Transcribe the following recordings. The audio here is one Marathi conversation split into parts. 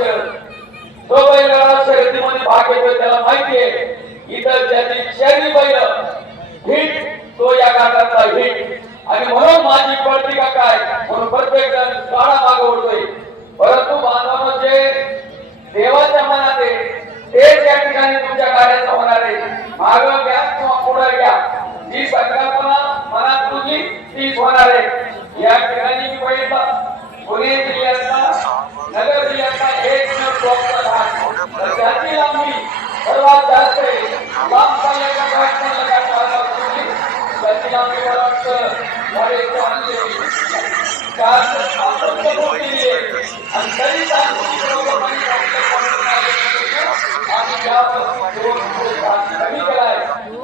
वर्ष तो बैलगाडा शर्यतीमध्ये भाग घेतो त्याला माहिती आहे इतर ज्याची शहरी बैल हिट तो या गाठाचा हिट आणि म्हणून माझी पळती का काय म्हणून प्रत्येक जण गाडा मागे ओढतोय परंतु बांधवांनो जे देवाच्या मनात आहे तेच या ठिकाणी तुमच्या गाड्याचा होणार आहे मागं घ्या किंवा पुढे घ्या जी संकल्पना मनात तुझी तीच होणार आहे या ठिकाणी मी बघितलं पुणे जिल्ह्यातला नगर जिल्ह्यातला एक टॉपचा घाट तर त्याची लांबी सर्वात जास्त आहे लांब चालण्याचा घाट म्हणलं जातं त्याची लांबी मला वाटतं 400 आणि तरी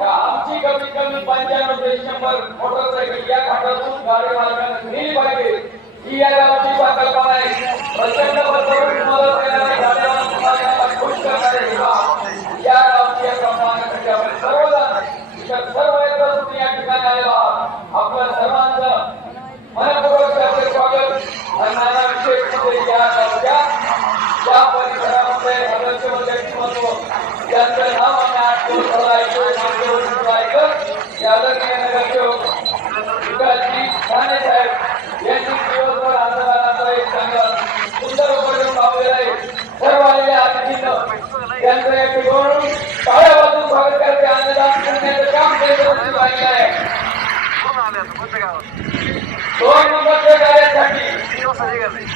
आमची कमीत कमी 95 ते 100 मोटरसायकल या घाटातून गाडी मालकांना नेली पाहिजे ही या गावाची संकल्पना आहे प्रचंड पद्धतीने तुम्हाला गाड्या खुश करणारे या गावची प्रमाणासाठी आपण सर्वजण सर्व एकत्र या ठिकाणी आलेलो आहात आपल्या सर्वांचं मनपूर्वक स्वागत आणि नाना विशेष म्हणजे या गावच्या या परिसरामध्ये सदस्य व्यक्तिमत्व ज्यांचं नाव आम्ही आज यादवकीय नगरसेवक विकासजी ठाणे साहेब यांनी दिवसभर आंदोलनाचा एक चांगला सुंदर उपक्रम लावलेला आहे सर्व आलेल्या अतिथींना त्यांचं एक ठिकाणून टाळ्या वाजवून स्वागत करते अन्नदान करण्याचं काम त्यांचं पाहिजे आहे 2 नंबरच्या कार्यासाठी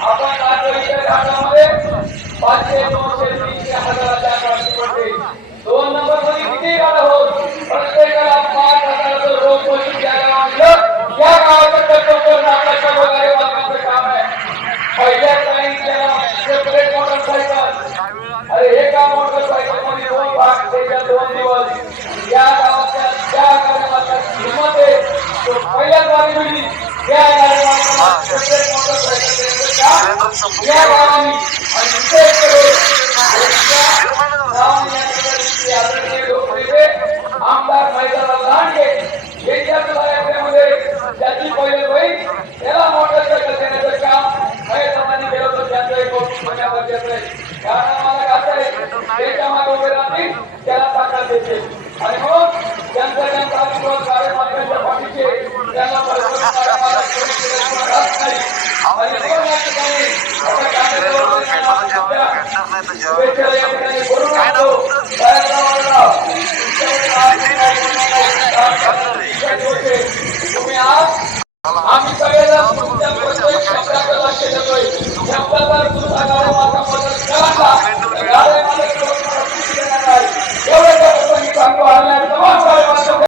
आपण नागरिकच्या गावामध्ये 500 200 300 हजाराच्या आसपास पडते 2 नंबर मध्ये किती गाडा होत प्रत्येकाला 5,000 रोज वसूल द्यायला लागलं या गावाचं कर्तव्य करणं आपल्या वगैरे मालकाचं काम आहे पहिल्या काही सेपरेट मोटरसायकल अरे एका मोटरसायकल मध्ये 2 भाग त्याच्या 2 दिवस या गावाच्या ज्या गाड्या मालकाची हिंमत आहे तो पहिल्या गाडी मिळली या गाडी मालकाला सेपरेट मोटरसायकल या गावानी आणि आमदार मैदानाला लांडगे ज्याची पहिले होईल त्याला मोटरसायकल देण्याचं काम मैदानाने केलं तर त्यांचं एक गरजेचं आहे कारण आम्हाला असं आहे त्याच्या मागे उभे राहतील त्याला ताकद देते आणि मग ज्यांचा गाडी मालकांच्या पाठीचे त्यांना आम्ही सगळेजण तुमच्या प्रत्येक शब्दाकडे लक्ष देतोय शब्दाचा तुमचा गाडी मालकाबद्दल